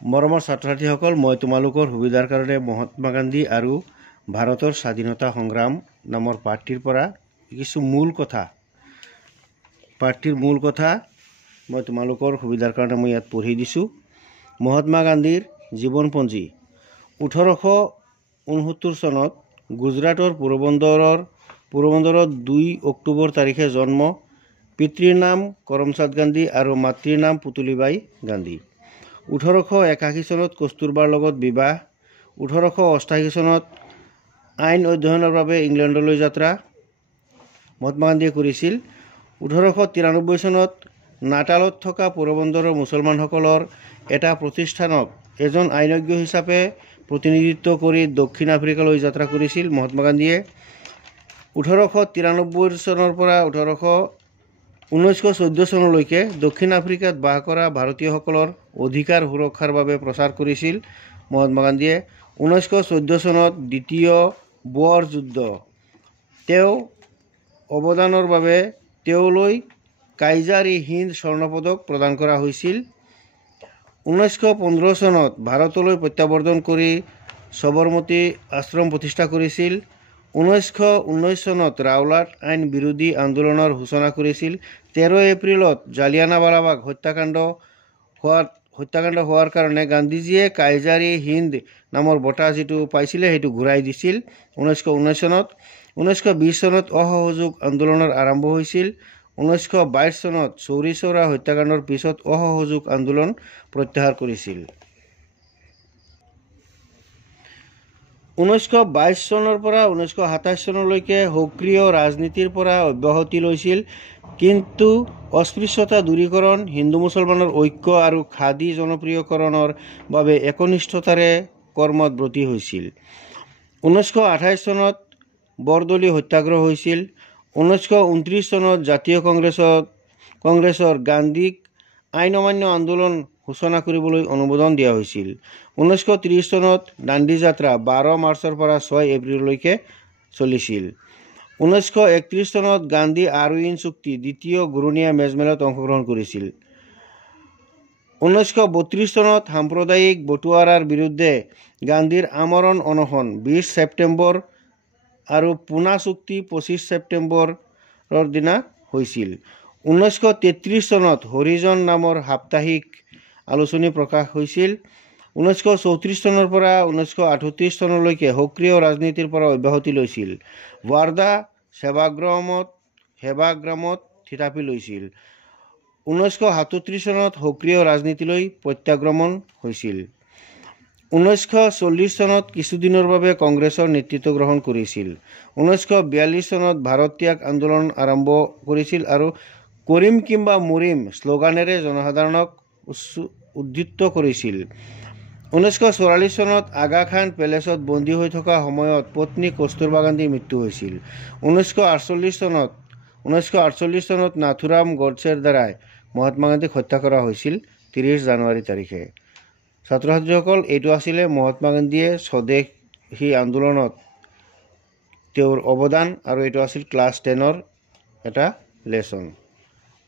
মৰমৰ ছাত্ৰ-ছাত্ৰীসকল, মই তোমালোকৰ সুবিধাৰ কাৰণে মহাত্মা গান্ধী আৰু ভাৰতৰ স্বাধীনতা সংগ্ৰাম নামৰ পাঠটিৰ পৰা কিছু মূল কথা মই তোমালোকৰ সুবিধাৰ কাৰণে মই ইয়াত পঢ়ি দিছোঁ। মহাত্মা গান্ধীৰ জীৱনপঞ্জী। 1869 চনত গুজৰাটৰ পোৰবন্দৰত 2 অক্টোবৰ তাৰিখে জন্ম। পিতৃৰ নাম কৰমচাঁদ গান্ধী আৰু মাতৃৰ নাম পুতলীবাই গান্ধী। 1881 চনত কস্তুৰবাৰ লগত বিবাহ। 1888 চনত আইন অধ্যয়নৰ বাবে ইংলেণ্ডলৈ যাত্ৰা মহাত্মা গান্ধীয়ে কৰিছিল। 1893 চনত নাটালত থকা পোৰবন্দৰৰ মুছলমানসকলৰ এটা প্ৰতিষ্ঠানক এজন আইনজ্ঞ হিচাপে প্ৰতিনিধিত্ব কৰি দক্ষিণ আফ্ৰিকালৈ যাত্ৰা কৰিছিল মহাত্মা গান্ধীয়ে। 1893 চনৰ পৰা 1914 চনলৈকে দক্ষিণ আফ্ৰিকাত বাস কৰা ভাৰতীয়সকলৰ অধিকাৰ সুৰক্ষাৰ বাবে প্ৰচাৰ কৰিছিল মহাত্মা গান্ধীয়ে। 1914 চনত দ্বিতীয় ব'ৰ যুদ্ধ তেওঁ অৱদানৰ বাবে তেওঁলৈ কাইজাৰ-ই-হিন্দ স্বৰ্ণ পদক প্ৰদান কৰা হৈছিল। 1915 চনত ভাৰতলৈ প্ৰত্যাৱৰ্তন কৰি সবৰমতী আশ্ৰম প্ৰতিষ্ঠা কৰিছিল। 1919 চনত ৰাওলাট আইন বিৰোধী আন্দোলনৰ সূচনা কৰিছিল। 13 এপ্ৰিলত জালিয়ানাৱালাবাগ হত্যাকাণ্ড হোৱাৰ কাৰণে গান্ধীজীয়ে কাইজাৰ-ই-হিন্দ নামৰ বঁটা যিটো পাইছিলে সেইটো ঘূৰাই দিছিল 1919 চনত। 1920 চনত অসহযোগ আন্দোলনৰ আৰম্ভ হৈছিল। 1922 চনত চৌৰি চৌৰা হত্যাকাণ্ডৰ পিছত অসহযোগ আন্দোলন প্ৰত্যাহাৰ কৰিছিল। 1922 চনৰ পৰা 1927 চনলৈকে সক্ৰিয় ৰাজনীতিৰ পৰা অব্যাহতি লৈছিল, কিন্তু অস্পৃশ্যতা দূৰীকৰণ, হিন্দু মুছলমানৰ ঐক্য আৰু খাদী জনপ্ৰিয়কৰণৰ বাবে একনিষ্ঠতাৰে কৰ্মত ব্ৰতী হৈছিল। 1928 চনত বৰদলী সত্যাগ্ৰহ হৈছিল। 1929 চনত জাতীয় কংগ্ৰেছৰ গান্ধীক আইন অমান্য আন্দোলন সূচনা কৰিবলৈ অনুমোদন দিয়া হৈছিল। 1930 চনত দাণ্ডী যাত্ৰা 12 মাৰ্চৰ পৰা 6 এপ্ৰিললৈকে চলিছিল। 1931 চনত গান্ধী আৰউইন চুক্তি দ্বিতীয় ঘূৰণীয়া মেজমেলত অংশগ্ৰহণ কৰিছিল। 1932 চনত সাম্প্ৰদায়িক বটুৱাৰাৰ বিৰুদ্ধে গান্ধীৰ আমৰণ অনশন 20 ছেপ্টেম্বৰ আৰু পুনা চুক্তি 25 ছেপ্টেম্বৰৰ দিনা হৈছিল। 1933 চনত হৰিজন নামৰ সাপ্তাহিক আলোচনী প্ৰকাশ হৈছিল। 1934 চনৰ পৰা 1938 চনলৈকে সক্ৰিয় ৰাজনীতিৰ পৰা অব্যাহতি লৈছিল। ৱাৰ্ধা সেৱাগ্ৰামত থিতাপি লৈছিল। 1937 চনত সক্ৰিয় ৰাজনীতিলৈ প্ৰত্যাগমন হৈছিল। 1940 চনত কিছুদিনৰ বাবে কংগ্ৰেছৰ নেতৃত্ব গ্ৰহণ কৰিছিল। 1942 চনত ভাৰত ত্যাগ আন্দোলন আৰম্ভ কৰিছিল আৰু কৰিম কিম্বা মৰিম শ্লোগানেৰে জনসাধাৰণক উদ্বুদ্ধ কৰিছিল। 1944 চনত আগা খান পেলেচত বন্দী হৈ থকা সময়ত পত্নী কস্তুৰবা গান্ধীৰ মৃত্যু হৈছিল। 1948 চনত নাথুৰাম গডছেৰ দ্বাৰাই মহাত্মা গান্ধীক হত্যা কৰা হৈছিল 30 জানুৱাৰী তাৰিখে। ছাত্ৰ-ছাত্ৰীসকল, এইটো আছিলে মহাত্মা গান্ধীয়ে স্বদেশী আন্দোলনত তেওঁৰ অৱদান, আৰু এইটো আছিল ক্লাছ 10ৰ এটা লেচন।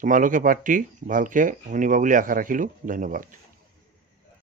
তোমালোকে পাঠটি ভালকৈ শুনিবা বুলি আশা ৰাখিলোঁ। ধন্যবাদ।